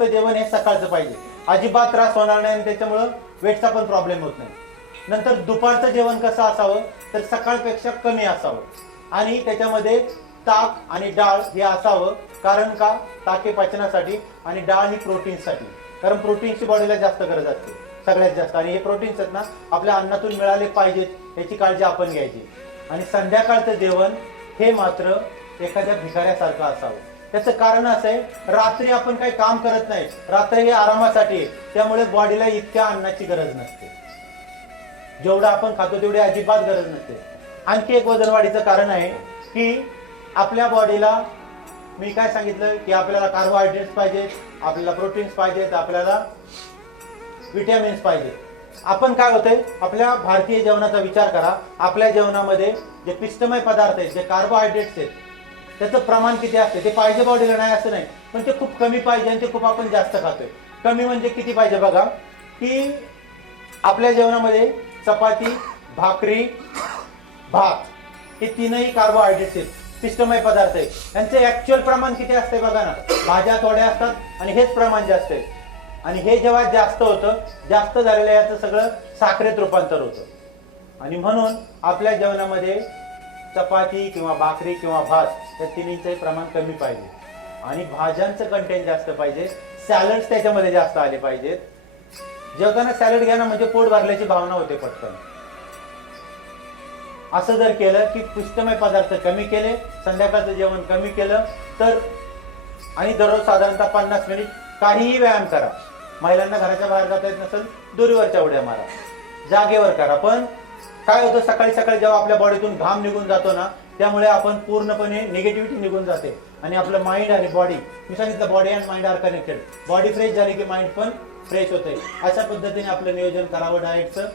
जास्त जेवण हे सकाळचं पाहिजे. अजिबात त्रास होणार नाही आणि त्याच्यामुळं वेटचा पण प्रॉब्लेम होत नाही. नंतर दुपारचं जेवण कसं असावं? तर सकाळपेक्षा कमी असावं. आणि त्याच्यामध्ये ताक आणि डाळ हे असावं. कारण का? ताक हे पचनासाठी आणि डाळ ही प्रोटीनसाठी कारण प्रोटीनची बॉडीला जास्त गरज असते. सगळ्यात जास्त. आणि हे प्रोटीन्स आहेत ना आपल्या अन्नातून मिळाले पाहिजेत याची काळजी आपण घ्यायची. आणि संध्याकाळचं जेवण हे मात्र एखाद्या भिकाऱ्यासारखं असावं. त्याचं कारण असं आहे रात्री आपण काही काम करत नाही. रात्र हे आरामासाठी आहे. त्यामुळे बॉडीला इतक्या अन्नाची गरज नसते. जेवढं आपण खातो तेवढी अजिबात गरज नसते. आणखी एक वजन वाढीचं कारण आहे की आपल्या बॉडीला मी काय सांगितलं की आपल्याला कार्बोहायड्रेट्स पाहिजेत आपल्याला प्रोटीन्स पाहिजेत आपल्याला विटॅमिन्स पाहिजेत. आपण काय होतंय आपल्या भारतीय जेवणाचा विचार करा. आपल्या जेवणामध्ये जे पिष्टमय पदार्थ आहेत जे कार्बोहायड्रेट्स आहेत त्याचं प्रमाण किती असतं? ते पाहिजे बॉडीला नाही असं नाही. पण ते खूप कमी पाहिजे आणि ते खूप आपण जास्त खातोय. कमी म्हणजे किती पाहिजे बघा? की आपल्या जेवणामध्ये चपाती भाकरी भात हे तीनही कार्बोहायड्रेट्स आहेत. पिष्टमय पदार्थ आहेत. त्यांचे ऍक्च्युअल प्रमाण किती असते बघा ना? भाज्या थोड्या असतात आणि हेच प्रमाण जास्त आहे. आणि हे जेव्हा जास्त होतं जास्त झालेलं याचं सगळं साखरेत रूपांतर होतं. आणि म्हणून आपल्या जेवणामध्ये चपाती किंवा भाकरी किंवा भात या तिन्हीचे प्रमाण कमी पाहिजे. आणि भाज्यांचं कंटेंट जास्त पाहिजे. सॅलड्स त्याच्यामध्ये जास्त आले पाहिजेत. जेवताना सॅलड घ्या ना म्हणजे पोट भरल्याची भावना होते पटकन. असं जर केलं की पुष्टमय पदार्थ कमी केले संध्याकाळचं जेवण कमी केलं तर आणि दररोज साधारणतः पन्नास मिनिट काहीही व्यायाम करा. महिलांना घराच्या बाहेर जाता येत नसेल दोरीवरच्या उड्या मारा. जागेवर करा. पण काय होतं सकाळी सकाळी जेव्हा आपल्या बॉडीतून घाम निघून जातो ना त्यामुळे आपण पूर्णपणे निगेटिव्हिटी निघून जाते. आणि आपलं माइंड आणि बॉडी मी सांगितलं body and mind are connected body fresh झाली की माइंड पण फ्रेश होते. अशा पद्धतीने आपलं नियोजन करावं डाएटचं